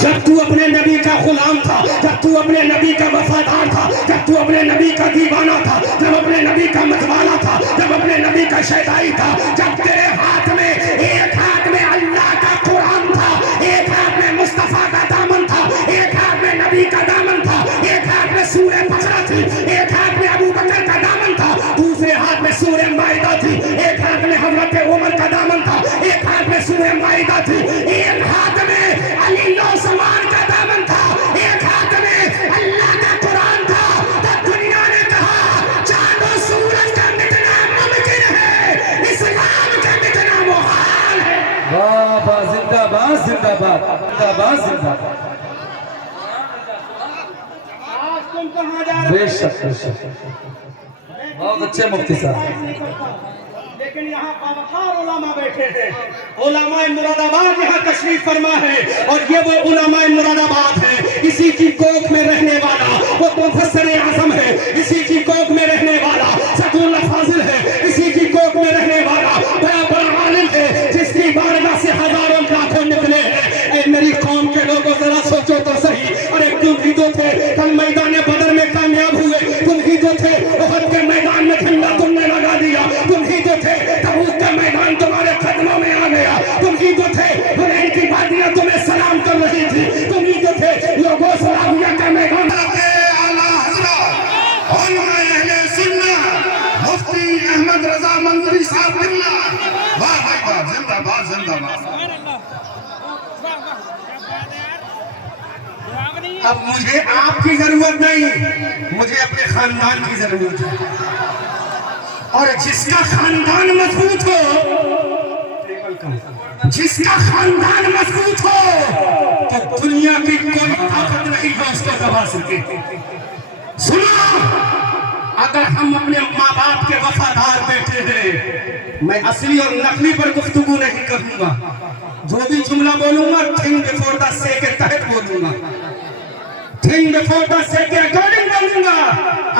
जब तू अपने नबी का गुलाम था, जब तू अपने नबी का वफादार था, जब तू अपने नबी का दीवाना था, जब अपने नबी का मतवाला था, जब अपने नबी का शैताई था, जब तेरे हाथ में एक हाथ में अल्लाह का कुरान था, एक हाथ में मुस्तफा का दामन था, एक हाथ में नबी का दामन था, एक हाथ में सूरह बकरा थी, एक हाथ में अबू बकर का दामन था, दूसरे हाथ में सूरह माइदा थी, एक हाथ में हजरत उमर का दामन था, एक हाथ में सूरह माइदा थी, एक हाथ में अली उस्मान का दामन था, एक हाथ में अल्लाह का कुरान था। तब दुनिया ने कहा चांद और सूरज का मिटना मुमकिन है, इस्लाम का मिटना मुहाल है। वाह वाह, जिंदाबाद जिंदाबाद जिंदाबाद जिंदाबाद। आज तुम कहाँ जा रहे हो? बेशक बेशक, बहुत अच्छे मुफ्ती साहब। लेकिन यहाँ बावकार उलमा बैठे हैं, उलमाए मुरादाबाद यहाँ तशरीफ फरमा है, और ये वो उलमाए मुरादाबाद है। इसी की कोख में रहने वाला वो मुफस्सिर आज़म है, इसी की कोख में रहने वाला सदुल्लाह फाजिल है, इसी की कोख में रहने वाला बड़ा बड़ा आलिम है, जिसकी बारगाह से हजारों लाखों निकले हैं। ऐ मेरी कौम के लोगों जरा सोचो तो सही, अरे तुम ही तो थे कल मैदान बदर में कामयाब हुए, तुम ही तो थे उहद के मैदान में झंडा तुमने लगा दिया, तुम ही तो थे तबूक का मैदान तुम्हारे कदमों में आ गया, तुम ही तो थे हुनैन की वादियां तुम्हें सलाम कर रही थी, तुम ही तो थे युगोस्लाविया का मैदान। आला हज़रत उलमाए अहले सुन्नत मुफ्ती अहमद रजा मंजरी साहब बिल्ला, वाह भाई वाह, जिंदाबाद जिंदाबाद। अब मुझे आपकी जरूरत नहीं, मुझे अपने खानदान की जरूरत है, और जिसका खानदान मजबूत हो, जिसका खानदान मजबूत हो, तो दुनिया की कोई ताकत नहीं है उसको दबा सके। सुनो, अगर हम अपने माँ बाप के वफादार बैठे हैं, मैं असली और नकली पर गुफ्तगू नहीं करूंगा, जो भी जुमला बोलूंगा थिंग बिफोर द से के तहत बोलूंगा, थिंग बिफोर द से के अकॉर्डिंग बोलूंगा,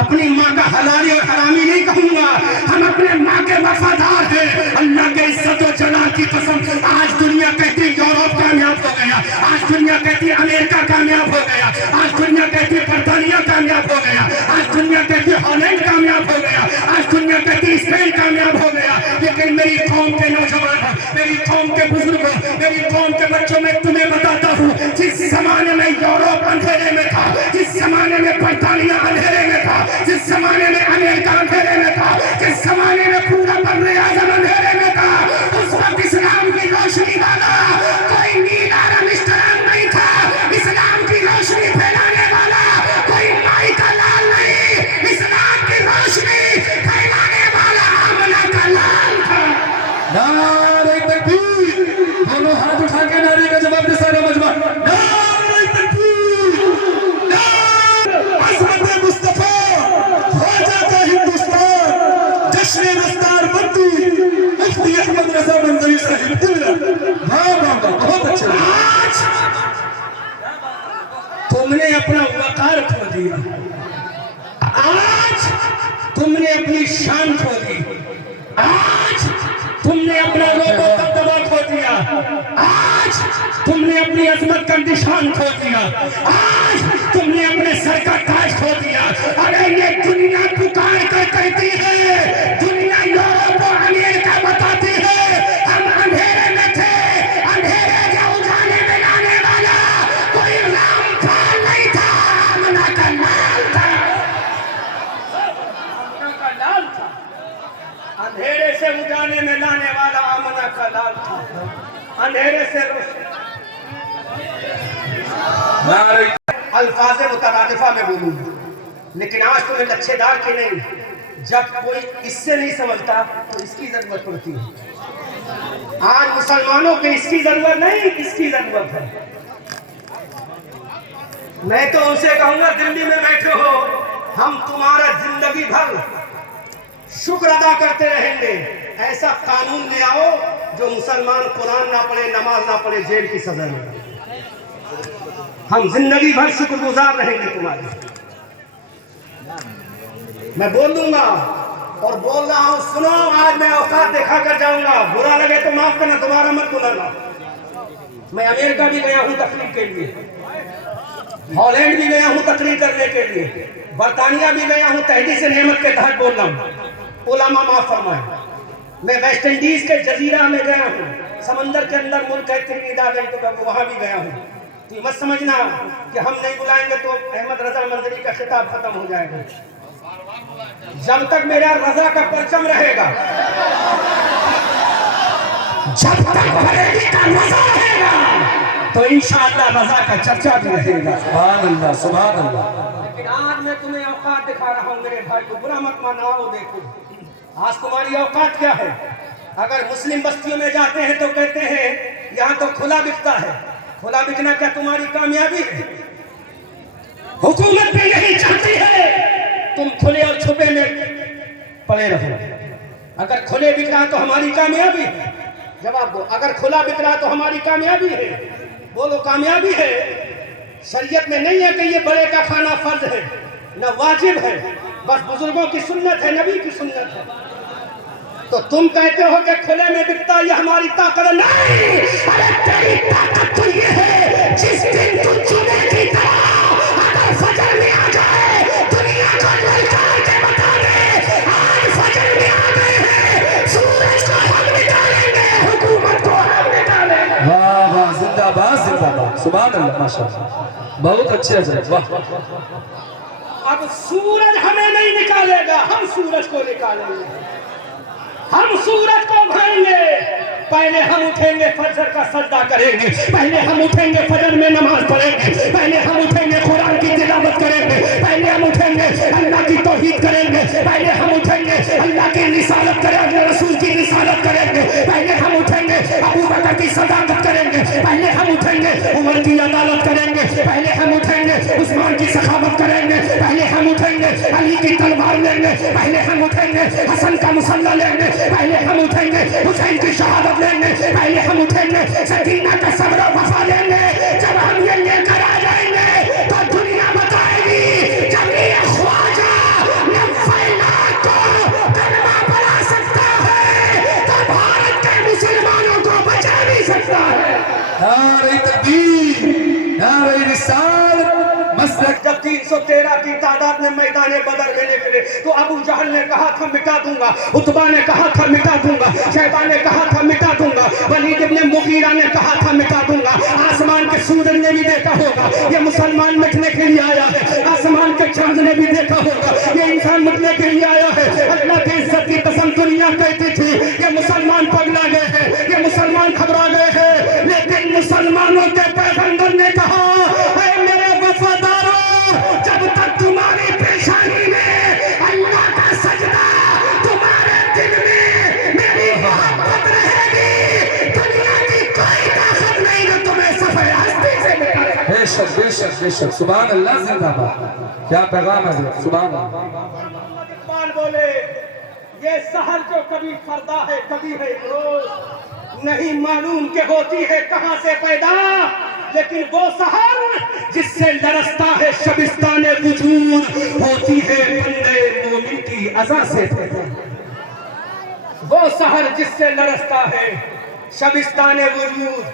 अपनी माँ का हलाली और हरामी नहीं कहूंगा। हम अपने माँ के वफादार हैं, अल्लाह के इज्जत और जलाल की कसम। आज दुनिया कहती है यूरोप कामयाब हो गया, आज दुनिया कहती है अमेरिका कामयाब हो गया, आज दुनिया कहती है बर्तानिया कामयाब हो गया, आज दुनिया कहती है हॉलैंड कामयाब हो गया, आज दुनिया कहती है स्पेन कामयाब हो गया। लेकिन मेरी कौम के नौजवान, मेरी कौम के बुजुर्ग, मेरी कौम के बच्चों में तुम्हें बताता हूँ, जिस जमाने में यूरोप अंधेरे में था, जिस जमाने में बर्तानिया अंधेरे में था, जिस जमाने में अमेरिका अंधेरे में था, जिस जमाने में पूरा बर्रे आज़म अंधेरे में था, उस वक्त इस्लाम की रोशनी वाला कोई नील आलम इस्लाम नहीं था, इस्लाम की रोशनी फैलाने वाला कोई माई का लाल नहीं, इस्लाम की रोशनी फैलाने वाला आमना का लाल था। नारे तकबीर, दोनों हाथ उठा के नारे का जवाब दे सारा मजमा। नारे तकबीर, अज़मत मुस्तफा ख्वाजा का हिंदुस्तान, जश्न दस्तार बंदी मुफ्ती अहमद रजा मंजरी साहिब दिल्ला। वाह वाह वाह, बहुत अच्छा। आज तुमने अपना वकार खो दिया, आज तुमने अपनी शान खो दी, आज तुमने अपना रोबो दबदबा खो दिया, आज तुमने अपनी अजमत का निशान खो दिया, आज तुमने अपने सर का ताज खो दिया। अरे ये दुनिया पुकार कर कहती है, दुनिया यूरोप और अमेरिका बताती है, हम अंधेरे में थे, अंधेरे के उजाले में लाने वाला कोई रामपाल नहीं था, आमना का लाल था, आमना का लाल था, अंधेरे से उजाले में लाने वाला आमना का लाल था, अंधेरे से नारे अल्फाज मुतरादिफा में बोलूंगा, लेकिन आज तुम्हें लच्छेदार की नहीं। जब कोई इससे नहीं समझता तो इसकी जरूरत पड़ती है। आज मुसलमानों को इसकी जरूरत नहीं, इसकी जरूरत है। मैं तो उनसे कहूंगा, दिल्ली में बैठे हो, हम तुम्हारा जिंदगी भर शुक्र अदा करते रहेंगे। ऐसा कानून ले आओ जो मुसलमान कुरान ना पढ़े, नमाज ना पढ़े, जेल की सजा में, हम जिंदगी भर शुक्रगुजार रहेंगे तुम्हारे। मैं बोल दूंगा और बोल रहा हूं, सुनो, आज मैं औकात दिखा कर जाऊंगा, बुरा लगे तो माफ करना, दोबारा मत बुलाना। मैं अमेरिका भी गया हूँ तकरीर के लिए, हॉलैंड भी गया हूँ तकरीर करने के लिए, बरतानिया भी गया हूँ तहदीस नेमत के तहत बोल रहा हूँ, उलमा माफ फरमाए। मैं वेस्ट इंडीज के जजीरा में गया हूँ, समंदर के अंदर मुल्क है त्रिनिदाद एंड टोबैगो, वहां भी गया हूँ। तो ये मत समझना कि हम नहीं बुलाएंगे तो अहमद रजा मंजरी का खिताब खत्म हो जाएगा। जब तक मेरा रजा का परचम रहेगा, जब तक बरेली का रजा रहेगा, तो इंशाअल्लाह रजा का चर्चा भी रहेगा। सुभान अल्लाह, सुभान अल्लाह। लेकिन आज मैं तुम्हें औकात दिखा रहा हूँ मेरे भाई को, बुरा मत माना। आओ देखो आज तुम्हारी औकात क्या है। अगर मुस्लिम बस्तियों में जाते हैं तो कहते हैं यहाँ तो खुला बिकता है। खुला बिकना क्या तुम्हारी कामयाबी है? हुकूमत भी यही चाहती है तुम खुले और छुपे में पड़े रहो। अगर खुले बिक रहा तो हमारी कामयाबी है। जवाब दो, अगर खुला बिक रहा तो हमारी कामयाबी है। बोलो कामयाबी है। शरीयत में नहीं है कि ये बड़े का खाना फर्ज है, न वाजिब है, बस बुजुर्गों की सुन्नत है, नबी की सुन्नत है। तो तुम कहते हो कि खुले में बिकता ये हमारी ताकत नहीं। अरे तेरी ताकत तो ये है जिस दिन तू चूहे की तरह अगर फजर में आ जाए, दुनिया को ललकार के बता दे आज फजर में आ गए हैं, सूरज को हम निकालेंगे, हुकूमत को हम निकालेंगे। वाह वाह, जिंदाबाद जिंदाबाद, सुभान अल्लाह, माशाअल्लाह, बहुत अच्छे हैं। वाह। अब सूरज हमें नहीं निकालेगा, हम सूरज को निकालेंगे। हम सूरज को भरेंगे। पहले हम उठेंगे फजर का सजदा करेंगे, पहले हम उठेंगे फजर में नमाज पढ़ेंगे, पहले हम उठेंगे कुरान की तिलावत करेंगे, पहले हम उठेंगे अल्लाह की तौहीद करेंगे, पहले हम उठेंगे अल्लाह की रिसालत करेंगे, रसूल की रिसालत करेंगे, पहले हम उठेंगे अबू बकर की सदाकत करेंगे, पहले हम उठेंगे उमर की अदालत करेंगे, पहले हम उठेंगे उस्मान की सखावत करेंगे, पहले हम उठेंगे अली की तलवार लेंगे, पहले हम उठेंगे हसन का मुसल्ला लेंगे, पहले हम उठेंगे हुसैन की शहादत लेंगे, पहले हम उठेंगे सकीना का सब्र और वफा लेंगे। जब हम ये लेकर आ जाएंगे तो दुनिया बताएगी जब ये ख्वाजा नफ़ैला को कलमा पढ़ा सकता है तो भारत के मुसलमानों को बचा भी सकता है। नारे तकबीर, नारे रिसालत, मसलक। जब 313 की तादाद में मैदान बदर में निकले तो अबू जहल ने कहा था मिटा दूंगा, उतबा ने कहा था मिटा दूंगा, शैबा ने कहा था मिटा दूंगा, वलीद इब्न मुगीरा ने कहा था मिटा दूंगा। आसमान के सूरज ने भी देखा होगा ये मुसलमान मिटने के लिए आया है, आसमान के चांद ने भी देखा होगा ये इंसान मिटने के लिए आया है। अल्लाह की इज्जत की कसम दुनिया कहती थी ये मुसलमान पगला गए हैं, ये मुसलमान घबरा गए हैं, लेकिन मुसलमानों के पैगंबर ने कहा मेरे वफादारों, जब तक तुम्हारी पेशानी में अल्लाह का सजदा, तुम्हारे दिल में मेरी मोहब्बत रहेगी, दुनिया की कोई ताकत नहीं जो तुम्हें सफेद हस्ती से निकालेगा। बेशक बेशक बेशक, सुभान अल्लाह, जिंदाबाद। क्या पैगाम है, सुभान अल्लाह। इकबाल बोले ये सहर जो कभी फरदा है कभी है रोज, नहीं मालूम के होती है कहां से पैदा, लेकिन वो सहर जिससे लरसता है शबिस्ताने वजूद, होती है बंदे मोमिन की अज़ा से पैदा। वो सहर जिससे लरसता है शबिस्ताने वजूद।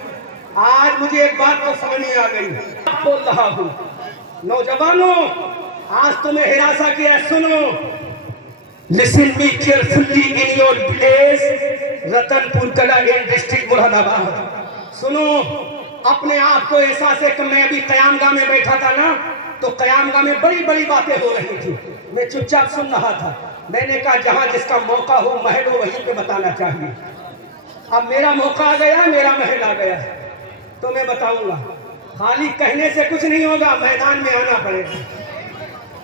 आज मुझे एक बात तो समझ में आ गई, बोल रहा हूँ नौजवानों, आज तुम्हें हिरासा किया, सुनो। Listen me carefully in your place, Ratanpur कला इन डिस्ट्रिक्ट मुरादाबाद। सुनो, अपने आप को एहसास है कि मैं अभी कयामगाह में बैठा था ना, तो कयामगाह में बड़ी बड़ी बातें हो रही थी, मैं चुपचाप सुन रहा था। मैंने कहा जहां जिसका मौका हो महल हो वहीं पे बताना चाहिए। अब मेरा मौका आ गया, मेरा महल आ गया, तो मैं बताऊंगा। खाली कहने से कुछ नहीं होगा, मैदान में आना पड़ेगा।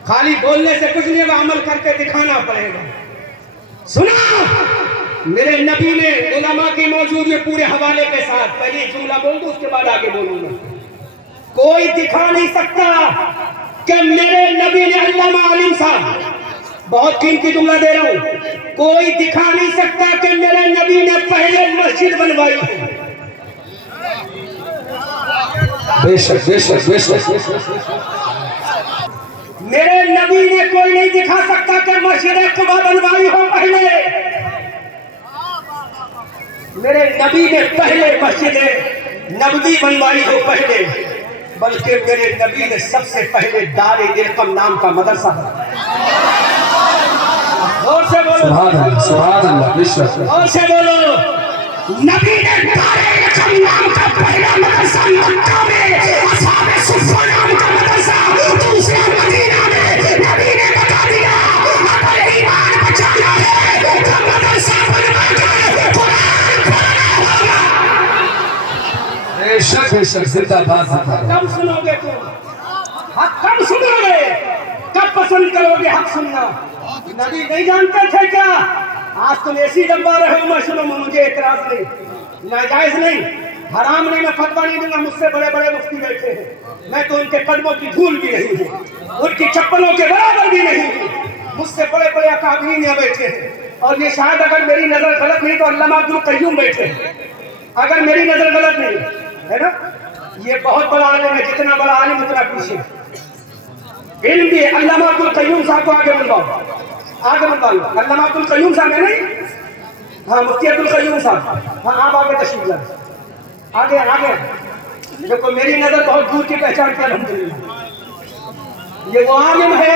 खाली बोलने से कुछ नहीं होगा, अमल करके दिखाना पड़ेगा। सुना, मेरे नबी ने उलमा की मौजूदगी पूरे हवाले के साथ पहले जुमला बोल दूं, उसके बाद आगे बोलूंगा। कोई दिखा नहीं सकता कि मेरे नबी ने, अल्लामा आलिम साहब बहुत कीमती जुमला दे रहा हूं, कोई दिखा नहीं सकता कि मेरे नबी ने पहले मस्जिद बनवाई है। बेशक बेशक बेशक। मेरे नबी ने कोई नहीं दिखा सकता कि मस्जिद कुबा बनवाई हो पहले। मेरे नबी ने पहले मस्जिद नबी बनवाई हो पहले, बल्कि मेरे नबी ने सबसे पहले दार इल्कम नाम का मदरसा और से बोलो, सुभान अल्लाह, विश्वास और से बोलो, नबी ने दार इल्कम नाम का पहला मदरसा मक्का में, असहाबे सुफ़ा नाम का मदरसा दूसरा मदीना में, नबी ने बता दिया अगर ईमान बचाना है तो मदरसा बनवा के कुरान पढ़ना होगा। बेशक जिंदाबाद। कब सुनोगे तुम हक, कब सुनोगे, कब पसंद करोगे हक सुनना? नबी नहीं जानते थे क्या? आज तुम ऐसी डब्बा रहे हो, मैं सुनो, मुझे एतराज नहीं, नाजायज नहीं, हराम नहीं, मैं फतवा नहीं दूंगा। मुझसे बड़े बड़े मुफ्ती बैठे हैं, मैं तो उनके कदमों की धूल भी नहीं हूँ, उनकी चप्पलों के बराबर भी नहीं हूँ। मुझसे बड़े बड़े अकादमीन यहाँ बैठे हैं, और ये शायद अगर मेरी नजर गलत नहीं तो अल्लामा अब्दुल कय्यूम बैठे हैं, अगर मेरी नजर गलत नहीं है ना। ये बहुत बड़ा आलिम है, जितना बड़ा आलिम उतना पीछे इल्म भी है। अल्लामा अब्दुल कय्यूम साहब को आगे बुलवाओ, आगे बुलवा लो। अल्लामा अब्दुल कय्यूम साहब है नहीं? हाँ, मुफ्ती अब्दुल कय्यूम साहब, हाँ आप आगे तशरीफ लाए, आगे आगे। देखो मेरी नजर बहुत दूर की पहचान की अल्हम्दुलिल्लाह। ये वो आलिम है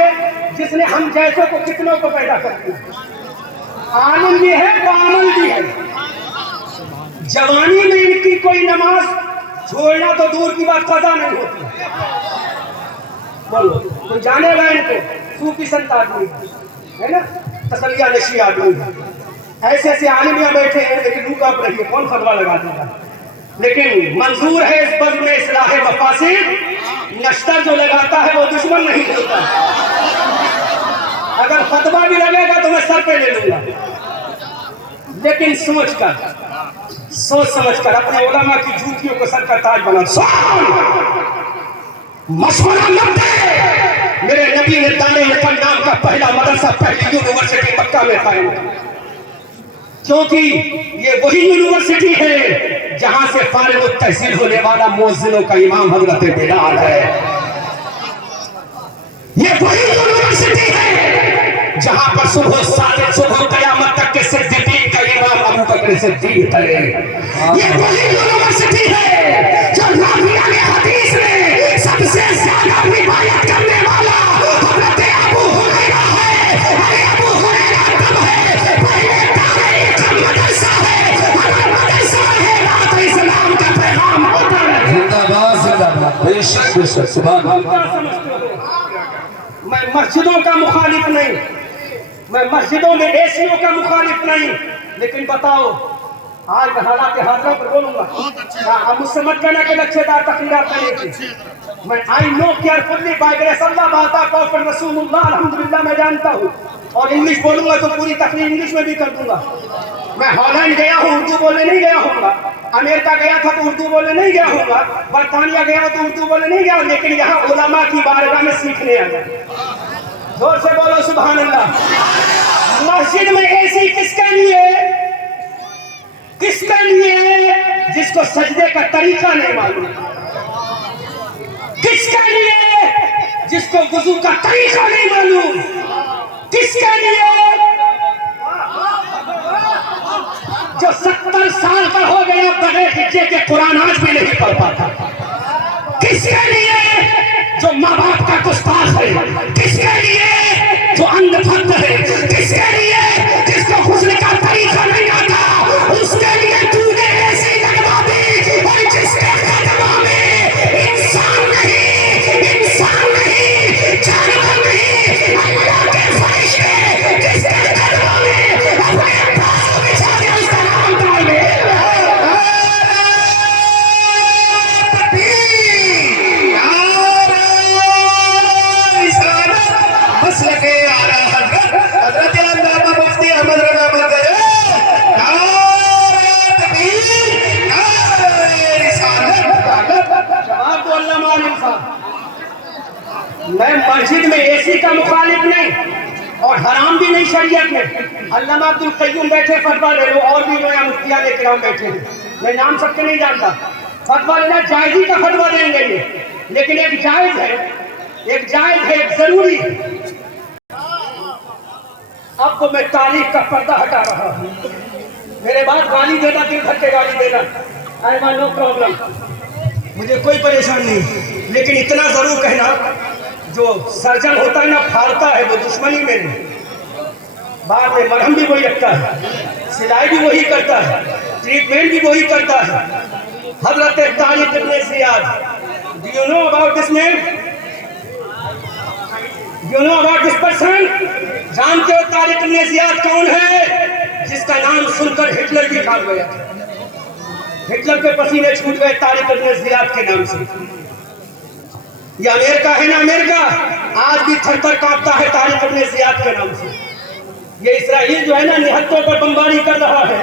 जिसने हम जैसों को कितनों को पैदा कर दिया। आलिम भी है, बामल भी है। जवानी में इनकी कोई नमाज छोड़ना तो दूर की बात, कज़ा नहीं होती। बोलो तो जानेगा इनको, सूफी संत आदमी है ना, तसलिया नशी आदमी है। ऐसे ऐसे आलिम यहाँ बैठे हैं, लेकिन रूह कांप रही है, कौन फतवा लगा देगा? लेकिन मंजूर है इस बज़्म में इस्लाह मफासिद, नश्तर जो लगाता है वो दुश्मन नहीं होता। अगर फतवा भी लगेगा तो मैं सर पे ले लूंगा, लेकिन सोच समझ कर अपने उलमा की जूतियों को सर का ताज बना। मशवरा मत दे। मेरे नबी ने दार इल्कम नाम का पहला मदरसा पहली यूनिवर्सिटी मक्का में कायम किया, क्योंकि ये वही यूनिवर्सिटी है जहां से फारिग तहसील होने वाला मुअज्जिनों का इमाम हजरत बिलाल है। ये वही यूनिवर्सिटी है जहां पर सुबह सादिक, सुबह कयामत तक के सिद्दीकीन का इमाम अबू बकर सिद्दीक है। ये वही यूनिवर्सिटी है जो राबिया ने हदीस में सबसे ज्यादा रिवायत करने वाला हजरत अबू हुरैरा है। अरे अबू हुरैरा कब है? पहले दार इल्कम मदरसा है, अगर मदरसा है रात इस्लाम का पैगाम होता है। जिंदाबाद जिंदाबाद, बेशक बेशक, सुभान अल्लाह। मैं मस्जिदों का मुखालिफ नहीं, मैं मस्जिदों में एसियों का मुखालिफ नहीं, लेकिन बताओ आज मैं हालात हाजिर पर बोलूंगा। अब मुझसे मत कहना कि लच्छेदार तकरीरात करेंगे। मैं I know carefully by grace Allah बाता प्रॉफिट रसूलुल्लाह अल्हम्दुलिल्लाह मैं जानता हूँ, और इंग्लिश बोलूंगा तो पूरी तकरीर इंग्लिश में भी कर दूंगा। मैं हॉलैंड गया हूँ, उर्दू बोलने नहीं गया हूँगा। अमेरिका गया था तो उर्दू बोलने नहीं गया हूँगा। बरतानिया गया तो उर्दू बोलने नहीं गया, लेकिन यहाँ उलमा की बारगाह में सीखने आ गया। जोर से बोलो सुभान अल्लाह। मस्जिद में एसी किसके लिए? किसके लिए? जिसको सजदे का तरीका नहीं मालूम। किसके लिए? जिसको वुजू का तरीका नहीं मालूम। किसके लिए? जो 70 साल का हो गया बगैर हिज्जे के कुरान आज भी नहीं पढ़ पाता। किसके लिए? जो माँ बाप का गुस्ताख है। किसके लिए? जो अंधभक्त है। किसके लिए? जिसको हुस्न का तरीका नहीं आता। उसके लिए तूने ऐसी लगवा दी, और जिसके कदमों में इंसान नहीं, जानवर नहीं, अल्लाह के फरिश्ते जिसके कदमों में अपने बाजू बिछा के उसका नाम डाले। मैं मस्जिद में एसी का मुखालिफ नहीं, और हराम भी नहीं शरीयत में। अल्लामा अब्दुल कय्यूम बैठे, फतवा ले लो, और भी जो यहाँ मुफ्तिया लेकर हम बैठे हैं, मैं नाम सबके नहीं जानता। फतवा लेना जायजी का फतवा देंगे ये, लेकिन एक जायज है, एक जरूरी है। अब तो मैं तारीख का पर्दा हटा रहा हूँ। मेरे बाद गाली देना, दिन भर के गाली देना, आई वांट नो प्रॉब्लम, मुझे कोई परेशान नहीं, लेकिन इतना जरूर कहना, जो सर्जन होता है ना फाड़ता है वो दुश्मनी में नहीं, बाद में मरहम भी वही रखता है, सिलाई भी वही करता है, ट्रीटमेंट भी वही करता है। हजरत Tariq ibn Ziyad, do you know about this name? Do you know about this person? जानते हो तारिक इब्न ज़ियाद कौन है? जिसका नाम सुनकर हिटलर भी भाग गया, हिटलर के पसीने छूट गए तारिक इब्न ज़ियाद के नाम से। ये अमेरिका है ना, अमेरिका आज भी थर-थर कांपता है तारिक इब्न ज़ियाद के नाम से। ये इसराइल जो है ना निहत्तों पर बमबारी कर रहा है,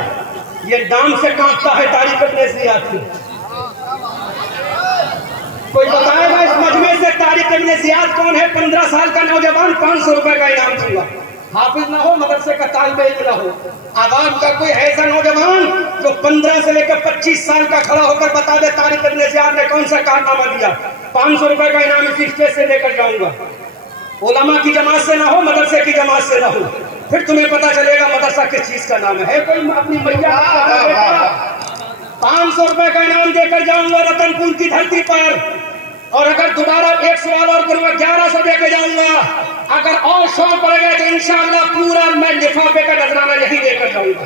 ये नाम से कांपता है तारिक इब्न ज़ियाद की। कोई बताएगा इस मजमे से तारिक इब्न ज़ियाद कौन है? 15 साल का नौजवान, 500 रुपए का इनाम दूंगा। हाफिज ना हो, मदरसे का तालिब इल्म ना हो, आवाम का कोई ऐसा नौजवान जो 15 से लेकर 25 साल का खड़ा होकर बता दे तारिक इब्न ज़ियाद ने कौन सा कारनामा दिया, 500 रुपए का इनाम इसी स्टेज से लेकर जाऊंगा। उलमा की जमात से ना हो, मदरसे की जमात से ना हो, फिर तुम्हें पता चलेगा मदरसा किस चीज का नाम है। कोई अपनी मैया 500 रुपए का इनाम देकर जाऊंगा रतनपुर की धरती पर, और अगर दोबारा एक सवाल और करूंगा 1100 देकर जाऊंगा। अगर और शौक पड़ गया तो इंशाअल्लाह पूरा मैं लिफाफे का नजराना नहीं देकर जाऊंगा।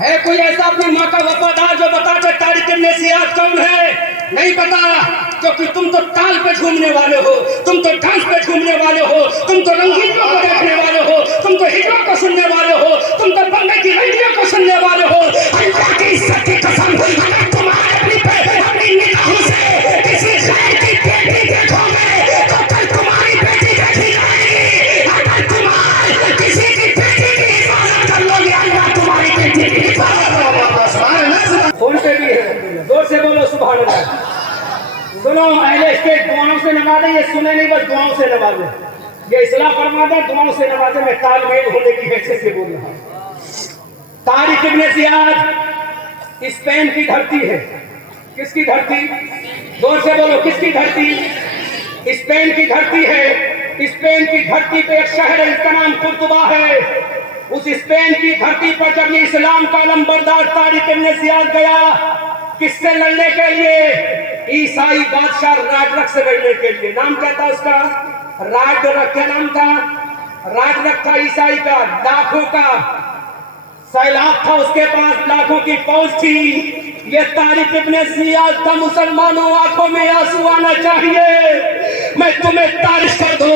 है कोई ऐसा अपनी माँ का वफादार जो बताते तारिक इब्न ज़ियाद कौन है? नहीं पता, क्योंकि तुम तो ताल पे झूमने वाले हो, तुम तो डांस पे झूमने वाले हो, तुम तो रंगीनों को देखने वाले हो, तुम तो हिजरों को सुनने वाले हो, तुम तो बंदे की रंगियों को सुनने वाले हो। अल्लाह की इज्जत की कसम, अगर तुम्हारे अपनी निगाहों से किसी शहर की बेटी देखोगे तो कल तुम्हारी बेटी देखी जाएगी। अगर तुम किसी की बेटी की हिफाजत कर लोगे, अल्लाह तुम्हारी बेटी की हिफाजत करेगा। फोन पे भी है, जोर से बोलो सुभान अल्लाह। सुनो, अहले स्टेट दुआओं से नवाजे, ये सुने नहीं बस दुआओं से नवाजे, ये इस्लाह फरमा दे दुआओं से नवाजे। मैं तालिब होने की हैसियत से बोल रहा हूं। तारिक इब्न ज़ियाद स्पेन की धरती है। किसकी धरती? जोर से बोलो, किसकी धरती? स्पेन की धरती है। स्पेन की धरती पे एक शहर है, इसका नाम कुर्तुबा है। उस स्पेन की धरती पर जब ये इस्लाम का अलमबरदार तारिक इब्न ज़ियाद गया, किससे लड़ने के लिए? ईसाई बादशाह राजरक से लड़ने के लिए। नाम क्या था उसका? राजरक। क्या नाम था? राजरक था ईसाई का। लाखों का सैलाब था उसके पास, लाखों की फौज थी। ये तारिक इब्न ज़ियाद का मुसलमानों आंखों में आंसू आना चाहिए। मैं तुम्हें तारीफ कर दो,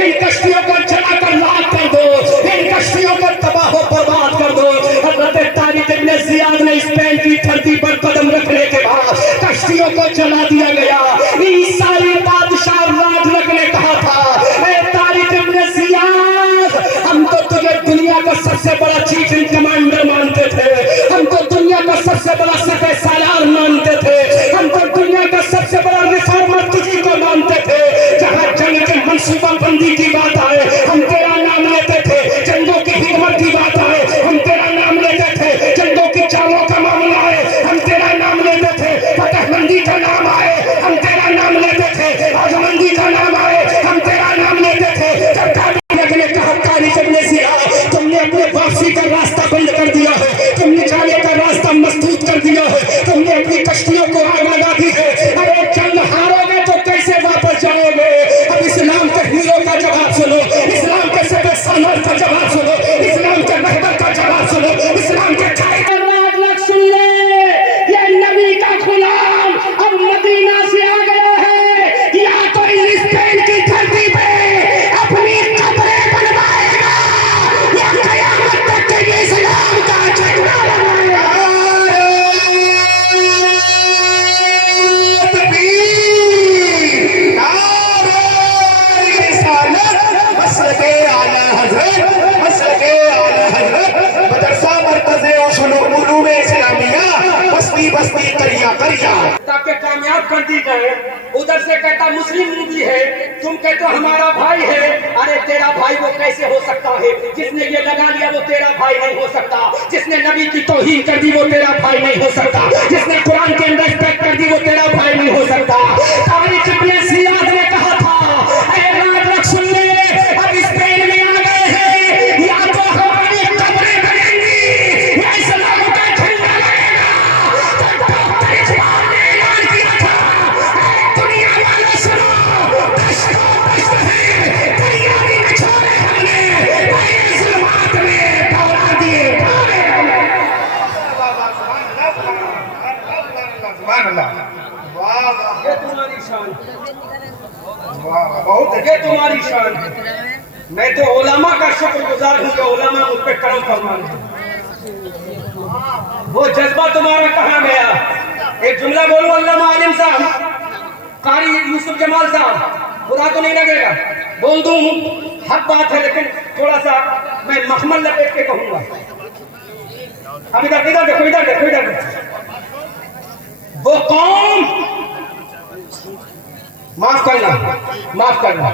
इन कश्तियों को जलाकर लाख कर दो, इन कश्तियों को तबाह बर्बाद कर दो। हज़रत तारिक इब्न ज़ियाद ने स्पेन की धरती पर कदम रखने के बाद कश्तियों को जला दिया गया। ईसाई बादशाह राजरक ने कहा था, ए तारिक इब्न ज़ियाद, हम तो तुम्हें दुनिया का सबसे बड़ा चीफ इन कमांडर मानते थे, हम तो दुनिया का सबसे बड़ा सफेद सालार मानते थे, हम तो दुनिया का सबसे बड़ा रिफॉर्मर तुझी को मानते थे। जहां जंग की मंसूबाबंदी की बात आए हम तेरा नाम लेते थे, जंगों की हिकमत की बात आए हम तेरा नाम लेते थे, जंगों की चालों का मामला आए हम तेरा नाम लेते थे, फतहमंदी का नाम आए हम तेरा नाम लेते थे, आजमंदी का नाम आए हम तेरा नाम लेते थे। जब तारिक ने कहा तारिक इब्न ज़ियाद, तुमने अपने वापसी का रास्ता बंद कर दिया है, तुमने जाने का रास्ता मजबूत कर दिया है, तुमने अपनी कश्तियों को आग लगा दी है। अरे जंग हारोगे तो कैसे वापस जाओगे? अब इस्लाम के हीरो का जवाब सुनो, इस्लाम के सफेद सालार का जवाब सुनो, इस्लाम के रहबर का जवाब सुनो, इस्लाम के राजरक सुन ले। ये नबी का गुलाम अब मदीना से आ गया है, या तो स्पेन की धरती पे अपनी कब्रें बनवाएगा या कयामत तक के लिए इस्लाम का झंडा लगाएगा। ताकि कामयाब कर दी जाए। उधर से कहता मुस्लिम मूवी है, तुम कहते हो हमारा भाई है। अरे तेरा भाई वो कैसे हो सकता है? जिसने ये लगा लिया वो तेरा भाई नहीं हो सकता, जिसने नबी की तौहीन कर दी वो तेरा भाई नहीं हो सकता, जिसने कुरान के अंदर रिस्पेक्ट कर दी वो तेरा भाई नहीं हो सकता। तारिक इब्न ज़ियाद ने कहा था, ए राजरक सुन ले, अब स्पेन में आ गए हैं, या तो हमारी कब्रें बनेंगी या इस्लाम का झंडा लगेगा। वाह वाह, ये तुम्हारी शान, वाह बहुत ये तुम्हारी शान है। मैं तो उलमा का शुक्रगुजार हूँ कि उलमा मुझ पे करम फरमाते हैं। वो जज्बा तुम्हारा कहाँ गया? एक जुमला बोलो अल्लामा आलिम साहब, कारी यूसुफ जमाल साहब, बुरा तो नहीं लगेगा, बोल दूं, हक बात है, लेकिन थोड़ा सा मैं मखमल लपेट के कहूंगा। अब इधर इधर देखो, इधर देखो, इधर देखो। वो कौम, माफ करना,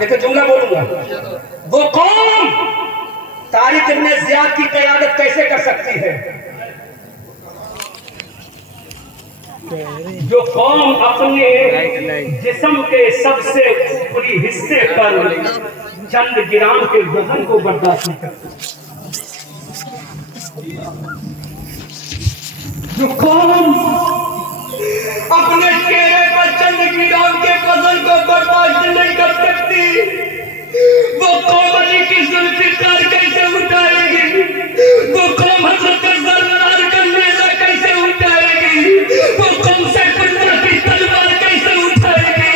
लेकिन जुमला बोलूंगा। वो कौम तारिक इब्न ज़ियाद की क़यादत कैसे कर सकती है? जो कौम अपने जिस्म के सबसे ऊपरी हिस्से पर चंद ग्राम के वजन को बर्दाश्त नहीं करती, जो कौम अपने चेहरे पर चंद ग्राम के वजन को बर्दाश्त नहीं कर सकती, वो कौम अली की जुल्फ़िकार कैसे उठाएगी? वो कौम हज़रत ज़र्रार का नेज़ा कैसे उठाएगी? वो कौम सैफुल्लाह की तलवार कैसे उठाएगी?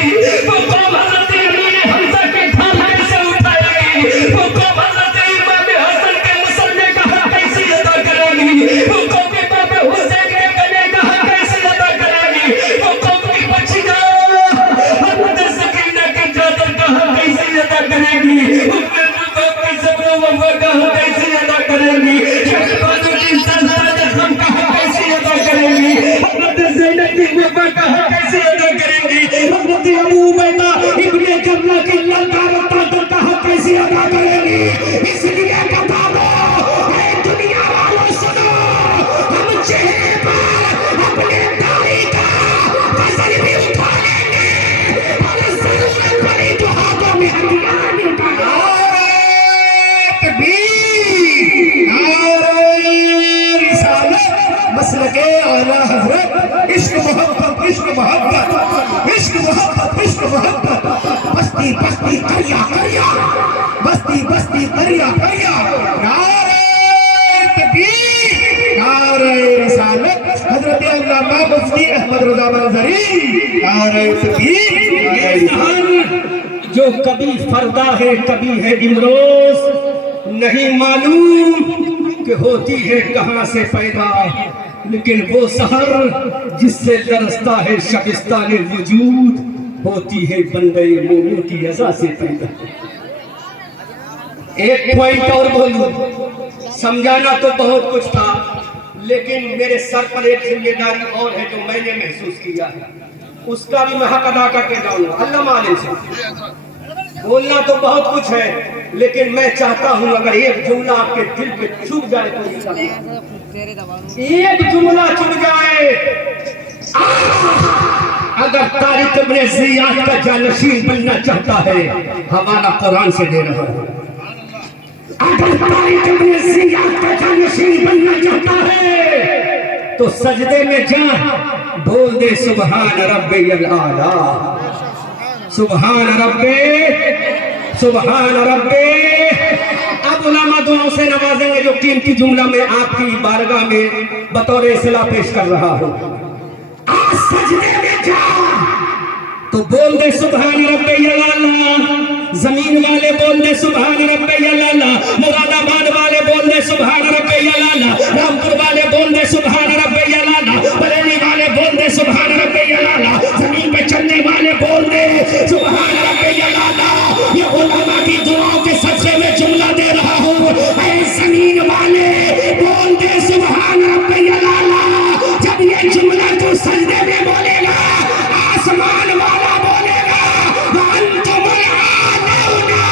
वो कौम हज़रत इमाम हमज़ा के ढाल कैसे उठाएगी? वो कौम हज़रत इमाम हसन के मुसल्ले का हक कैसे अदा करेगी? वो कौम के बाप हुसैन के गले का हक कैसे अदा करेगी? वो कौम की बच्चियां हज़रत सकीना की चादर का हक कैसे अदा करेगी? बस्ती करिया नारे तकबीर, नारे रिसालत, हज़रत अल्लामा मुफ्ती अहमद रज़ा मंज़री, नारे तकबीर। ये जहान जो कभी फरदा है कभी है इमरोज, नहीं मालूम कि होती है कहाँ से पैदा, लेकिन वो सहर जिससे लरसता है शबिस्तान वजूद, होती है बंदे मोमिन की अज़ा से पैदा। एक पॉइंट और बोलूं, समझाना तो बहुत कुछ था, लेकिन मेरे सर पर एक जिम्मेदारी और है जो मैंने महसूस किया है, उसका भी मैं हक अदा करके जाऊंगा। अल्लाह मालिक से बोलना तो बहुत कुछ है, लेकिन मैं चाहता हूं अगर एक जुमला आपके दिल पे छुप जाए तो एक जुमला छुप जाए। अगर तारिक इब्न ज़ियाद का जानशीन बनना चाहता है, हमारा कुरान से दे रहा है। अगर तारिक इब्न ज़ियाद का जानशीन बनना चाहता है तो सजदे में जा बोल दे सुभान रब्बियल आला, सुभान रब्बे। अब उलमा दुआओं से नवाजेंगे जो कीमती जुमला में आपकी बारगाह में बतौर इस्लाह पेश कर रहा हूं। आज सजदे में जा तो बोल दे सुभान रब्बियल आला, जमीन वाले बोल दे सुभान रब्बियल आला, मुरादाबाद वाले बोल दे सुभान रब्बियल आला, रामपुर वाले बोल दे सुभान रब्बियल आला, बरेली वाले बोल दे सुभान रब्बियल आला, जमीन पे चलने वाले बोल दे सुभान रब्बियल आला। ये उलमा की दुआओं के सदक़े में जुमला दे रहा हूँ, ऐ जमीन वाले बोल दे सुभान रब्बियल आला। जब ये जुमला तू सजदे में बोलेगा, आसमान वाला बोलेगा अंतुमुल आलौना।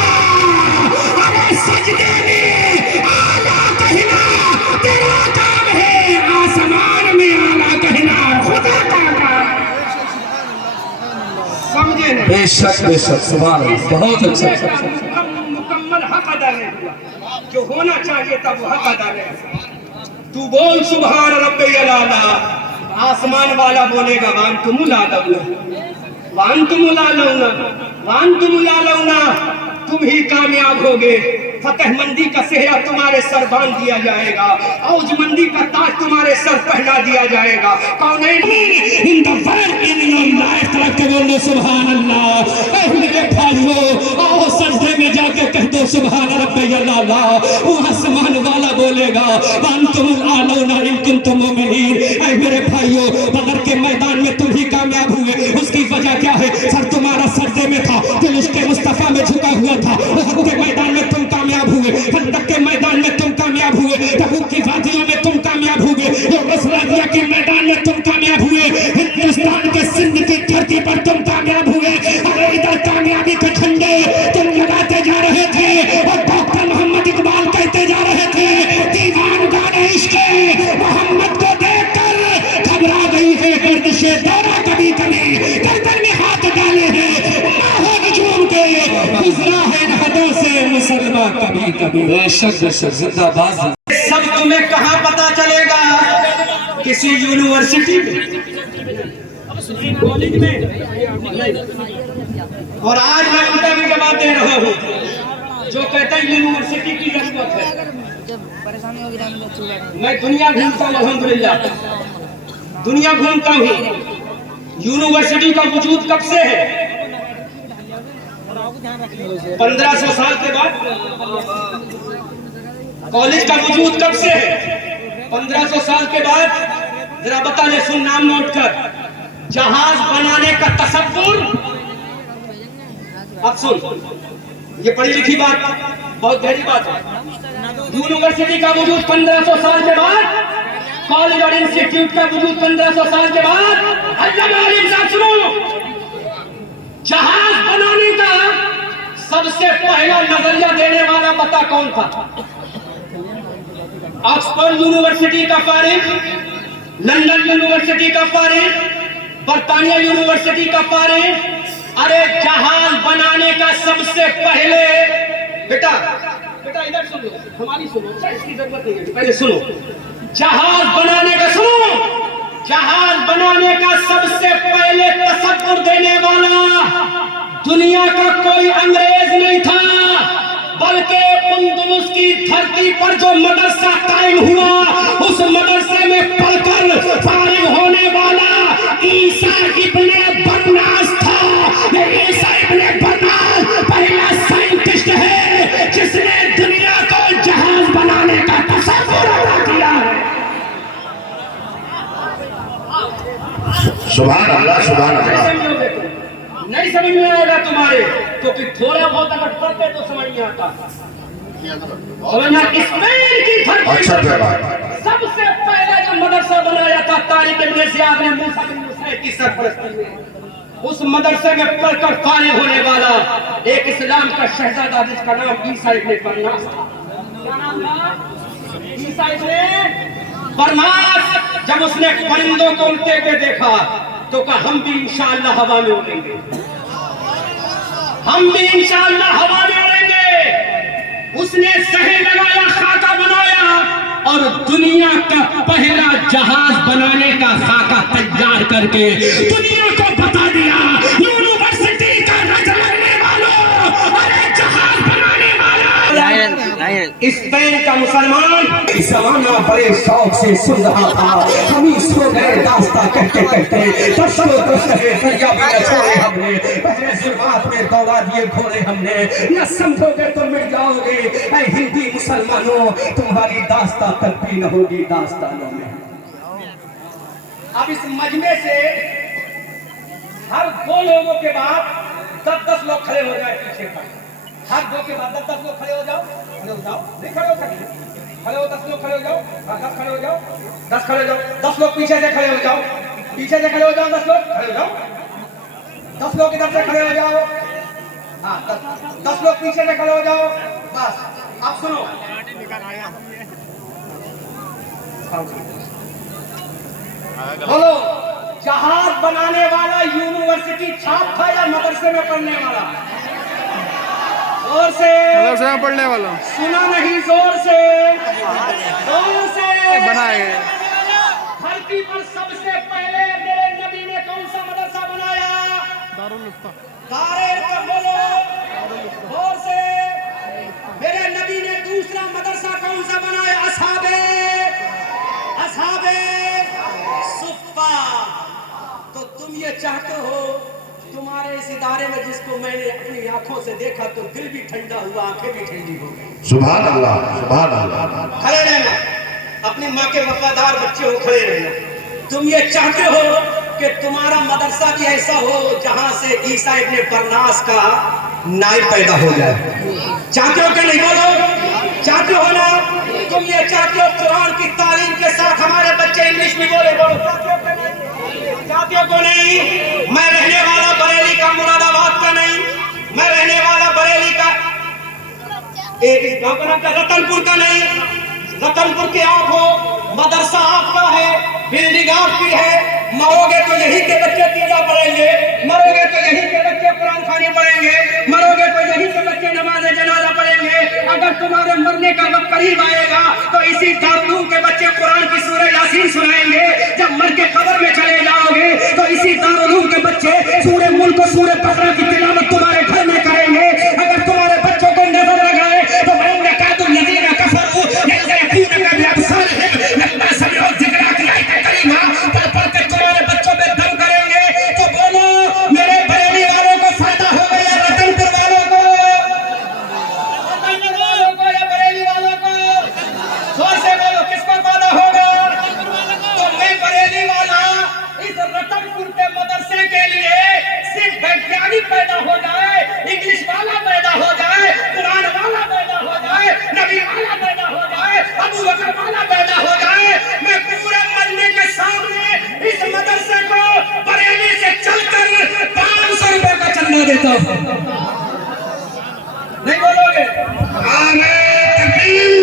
अरे सजदे में आला कहना तेरा काम है, आसमान में आला कहना खुदा का काम। समझे नहीं? बेशक बेशक, सुभान अल्लाह, बहुत अच्छा। मुकम्मल हक अदा नहीं हुआ, जो होना चाहिए था वो हक अदा नहीं। तू बोल सुभान रब्बियल आला, आसमान वाला बोलेगा वांतुमुल आलौना, वांतुमुल आलौना, वांतुमुल आलौना। तुम ही कामयाब होगे, फतेहमंदी का सेहरा तुम्हारे सर बांध दिया जाएगा, औजमंदी का ताज तुम्हारे सर पहना दिया जाएगा। कौनैन in the world in your life तरफ के बोलो सुभान अल्लाह। ऐ मेरे भाइयों, आओ सजदे में जाके कह दो सुभान रब्बियल आला। वो आसमान वाला बोलेगा अंतुमुल आलौना इन कुंतुम मुमिनीन। ऐ मेरे भाइयों, बदर के मैदान में तुम ही कामयाब हुए, उसकी वजह क्या है? सर तुम्हारा सजदे में था, दिल उसके मुस्तफा में झुका हुआ था। उहद के मैदान में तुम कामयाब हुए, खंदक के मैदान में तुम कामयाब हुए, तबूक की वादियों में तुम कामयाब हुए, बसरादिया के मैदान में तुम कामयाब हुए, हिंदुस्तान के सिंध की धरती पर तुम कामयाब हुए। अरे इधर कामयाबी के झंडे तुम लगाते जा रहे थे और डॉक्टर मोहम्मद इकबाल कहते जा रहे थे दीवान गाने इश्क मोहम्मद को देखकर घबरा गई है गर्दिशे दौरा, कभी कभी गर्दन में हाथ डाले हैं गुजरा है नहदों से मुसलमान कभी कभी। बेशक बेशक जिंदाबाद। सब तुम्हें कहाँ पता चलेगा? किसी यूनिवर्सिटी में, कॉलेज में। और आज मैं उनका भी जवाब दे रहा हूँ जो कहते हैं यूनिवर्सिटी की जरूरत है। मैं दुनिया घूमता हूँ, अल्हम्दुलिल्लाह दुनिया घूमता हूँ। यूनिवर्सिटी का वजूद कब से है? 1500 साल के बाद। कॉलेज का वजूद कब से है? 1500 साल के बाद। जरा बता ले, सुन, नाम नोट कर। जहाज बनाने का तसव्वुर, अब सुन, ये पढ़ी लिखी बात, बहुत गहरी बात है। यूनिवर्सिटी का वजूद 1500 साल के बाद, कॉलेज और इंस्टीट्यूट का वजूद 1500 साल के बाद। सुनो, जहाज बनाने का सबसे पहला नजरिया देने वाला पता कौन था? ऑक्सफोर्ड यूनिवर्सिटी का फारिग, लंदन यूनिवर्सिटी का फारिग, बर्तानिया यूनिवर्सिटी का फारिग। अरे जहाज बनाने का सबसे पहले, बेटा बेटा इधर सुनो, हमारी सुनो, इसकी जरूरत नहीं है, पहले सुनो। जहाज बनाने का, सुनो, जहाज बनाने का सबसे पहले तसव्वुर देने वाला दुनिया का कोई अंग्रेज नहीं था, बल्कि अंदलुस की धरती पर जो मदरसा कायम हुआ, उस मदरसे में पढ़कर फारिग होने वाला ईसा इब्ने बरनास था। ईसा इब्ने बरनास पहला साइंटिस्ट है जिसने दुनिया को जहाज बनाने का तसव्वुर अता किया है। सुभान अल्लाह, सुभान अल्लाह। नहीं समझ में आएगा तुम्हारे, क्योंकि थोड़ा बहुत अगर पढ़ते तो समझ में आता। स्पेन की धरती पर सबसे पहले जो मदरसा बनाया था तारिक इब्ने ज़ियाद ने मूसा बिन नुसैर की सरपरस्ती में, उस मदरसे में पढ़कर फारिग होने वाला एक इस्लाम का शहजादा जिसका नाम ईसा इब्ने बरनास था। क्या नाम था? ईसा इब्ने बरनास। जब उसने परिंदों को उड़ते हुए देखा तो कहा हम भी इंशाअल्लाह हवा में उड़ेंगे, हम भी इंशाअल्लाह हवा में उड़ेंगे। उसने शहर लगाया, खाका बनाया और दुनिया का पहला जहाज बनाने का खाका तैयार करके दुनिया को बता दिया, यूनिवर्सिटी का रज लगने वालों, अरे जहाज बनाने वाला स्पेन का मुसलमान जमाना बड़े शौक से सुन रहा था। हम ही सो गए दास्ता कहते कहते, दर्शकों को सहे फरियाद न छोड़े हमने, पहले जुल्मात में दौड़ा दिए घोड़े हमने, न समझोगे तो मिट जाओगे। ऐ हिंदी मुसलमानों, तुम्हारी दास्ता तक भी न होगी दास्तानों में। अब इस मजमे से हर 2 लोगों के बाद 10-10 लोग खड़े हो जाए पीछे पर, हर 2 के बाद 10-10 लोग खड़े हो जाओ, खड़े हो जाओ, नहीं खड़े हो सकते, खड़े हो 10 लोग खड़े हो जाओ, 10 खड़े हो जाओ, 10 खड़े हो जाओ, 10 लोग पीछे से खड़े हो जाओ, पीछे से खड़े हो जाओ, 10 लोग खड़े हो जाओ, 10 लोग इधर से खड़े हो जाओ, हाँ 10 लोग पीछे से खड़े हो जाओ, बस। अब सुनो, बोलो, जहाज बनाने वाला यूनिवर्सिटी छाप था या मदरसे में पढ़ने वाला? जोर से मदरसे में पढ़ने वाला। सुना नहीं? जोर से, जोर से बनाए। धरती पर सबसे पहले मेरे नबी ने कौन सा मदरसा बनाया? दारुल उलूम। बोलो जोर से, मेरे नबी ये चाहते हो तुम्हारे इस इदारे में जिसको मैंने अपनी आंखों से देखा तो दिल भी ठंडा हुआ, आंखें भी ठंडी हो गई। सुभान अल्लाह, सुभान अल्लाह। खड़े रहना, अपनी माँ के वफादार बच्चे हो, खड़े रहना। तुम ये चाहते हो कि तुम्हारा मदरसा भी ऐसा हो जहां से ईसा इब्ने बरनास का नायब पैदा हो जाए। चाहते हो कि नहीं? बोलो, चाहते हो ना? तुम ये चाहते हो कुरान की तालीम के साथ हमारे बच्चे इंग्लिश में बोले? बोलो, चाहते हो को नहीं? मैं रहने वाला बरेली का, मुरादाबाद का नहीं, मैं रहने वाला बरेली का, इस गाँव का नाम क्या, रतनपुर का नहीं, रतनपुर के आप हो, मदरसा आपका है, बिल्डिंग आपकी है, मरोगे तो यही के बच्चे तीजा पढ़ेंगे, मरोगे तो यही के बच्चे कुरान खानी पढ़ेंगे, मरोगे तो यही के बच्चे नमाज जनाजा पढ़ेंगे। अगर तुम्हारे मरने का वक्त करीब आएगा तो इसी दारूल के बच्चे कुरान की सूरह यासीन सुनाएंगे। जब मर के कब्र में चले जाओगे तो इसी दारूल के बच्चे सूरह मुल्क और सूरह बकरा की तिलावत तुम्हारे घर में करेंगे। अगर तुम्हारे बच्चों को नजर लगाए तो मैं कादुल नज़ीर कफरू यज़ीन का अब्सार है, लम्मा समिअ ज़िक्रा की आयत करीमा पढ़ पढ़ के तुम्हारे बच्चों पे दम करेंगे। तो बोलो, मेरे बरेली वालों को फायदा होगा या रतनपुर वालों को? या बरेली वालों को? जोर से बोलो, किसको फायदा होगा? तो मैं बरेली वाला इस रतनपुर के मदरसे के लिए सिर्फ वैज्ञानिक पैदा हो जाए, इंग्लिश वाला पैदा हो जाए, कुरान वाला पैदा हो जाए, नबी वाला पैदा हो जाए, अबू बकर वाला पैदा हो जाए, मैं पूरे मजमे के सामने इस मदरसे को बरेली से चलकर 500 रुपए का चंदा देता हूँ। नहीं बोलोगे? नारे तकबीर,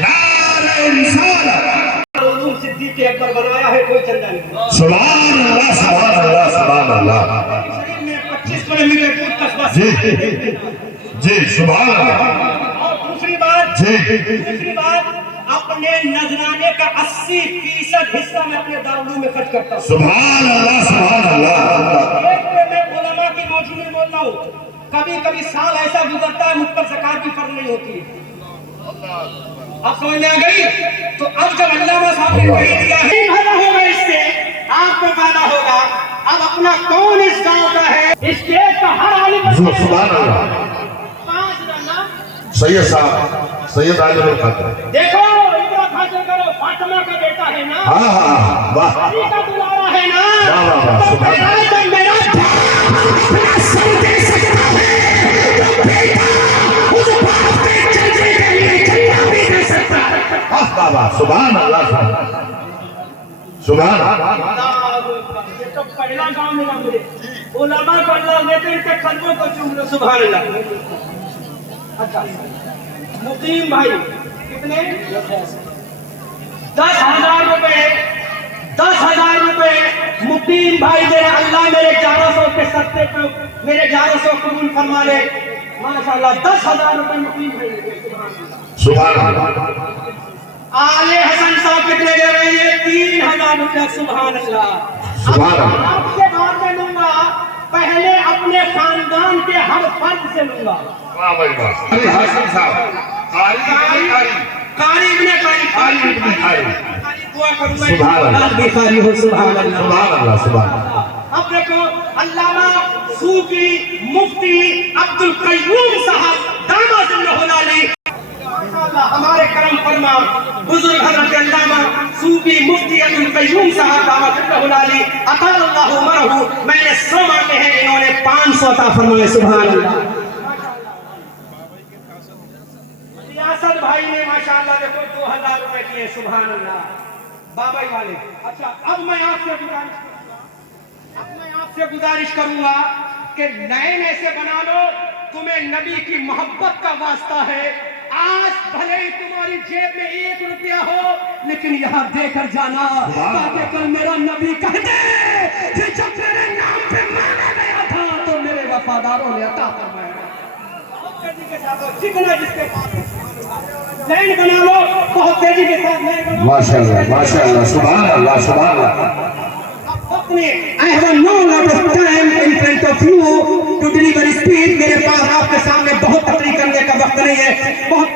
नारे रिसालत। उलूम सिद्दीक़ अकबर बनाया है, कोई चंदा नहीं। सुभान अल्लाह, सुभान अल्लाह, सुभान अल्लाह। शरीर में 25 किलोमीटर दूर कस्बा जी जी, सुभान अल्लाह। और दूसरी बात, जी, अपने नजराने का 80% हिस्सा मैं अपने दारूल में खर्च करता हूँ। सुभान अल्लाह, सुभान अल्लाह। एक पे मैं उलमा की मौजूद में बोल रहा हूँ, कभी कभी साल ऐसा गुजरता है मुझ पर ज़कात की फर्ज नहीं होती है। अब समझ में आ गई? तो अब जब अल्लामा साहब ने कही दिया है, फायदा होगा इससे, आपको फायदा होगा। अब अपना कौन इस गांव का है, इस देश का हर आलिम सुभान अल्लाह। 5 नाम सैयद साहब, सैयद आजम खातर। देखो, इतना खातिर करो, फातिमा का बेटा है ना, हाँ हाँ, वाह, अली का दुलारा है ना, वाह वाह वाह, तो सुभान जब मेरा अपना सर दे सकता है तो बेटा उस बाप के चलने के लिए चलना भी दे सकता है। वाह वाह, सुभान अल्लाह, सुभान। ये तो पहला गांव मिला मुझे, उलमा को अल्लाह देते हैं, इनके कदमों को चूम लो, सुभान अल्लाह। अच्छा, मुकीम भाई कितने? 10,000 रुपए, 10,000 रुपए मुकीम भाई दे। अल्लाह मेरे 1100 के सत्ते को, मेरे 1100 कबूल फरमा ले, माशाल्लाह। 10,000 रुपए मुकीम भाई दे, सुभान अल्लाह। आले हसन साहब कितने दे रहे हैं? 3,000 रुपया, सुभान अल्लाह। सुभान अल्लाह। आपके बाद में लूंगा, पहले अपने खानदान के हर फर्द से लूंगा। वाह भाई वाह। अली हसन साहब, कारी इब्ने कारी, दुआ करूंगा सुभान अल्लाह। आप भी कारी हो, सुभान अल्लाह। सुभान अल्लाह, सुभान अल्लाह। अब देखो, अल्लामा सूफी मुफ्ती अब्दुल कय्यूम साहब दामद हमारे करम फरमा बुजुर्ग हजरत अल्लामा सूफी मुफ्ती अब्दुल कय्यूम साहब दामद अताल्लाहु मरहू, मैंने 100 मांगे हैं, इन्होंने 500 अता फरमाए, सुभान अल्लाह। रियासत भाई ने माशाअल्लाह देखो 2,000 रुपए दिए, सुभान अल्लाह, बाबाई वाले। अच्छा, अब मैं आपसे गुजारिश करूंगा कि नए ऐसे बना लो, तुम्हें नबी की मोहब्बत का वास्ता है। आज भले ही तुम्हारी जेब में 1 रुपया हो, लेकिन यहाँ देकर जाना, ताकि कल मेरा नबी कह दे कि जब मेरे नाम पे माना गया था तो मेरे वफादारों ने अता फरमाया। जितना जिसके पास लाइन बना लो, बहुत तेजी के साथ लाइन बना लो। माशाअल्लाह, माशाअल्लाह, सुभान अल्लाह, सुभान अल्लाह। I have no lot of time in front of you to deliver speech। मेरे पास आपके सामने बहुत तकरीर करने का वक्त नहीं है, बहुत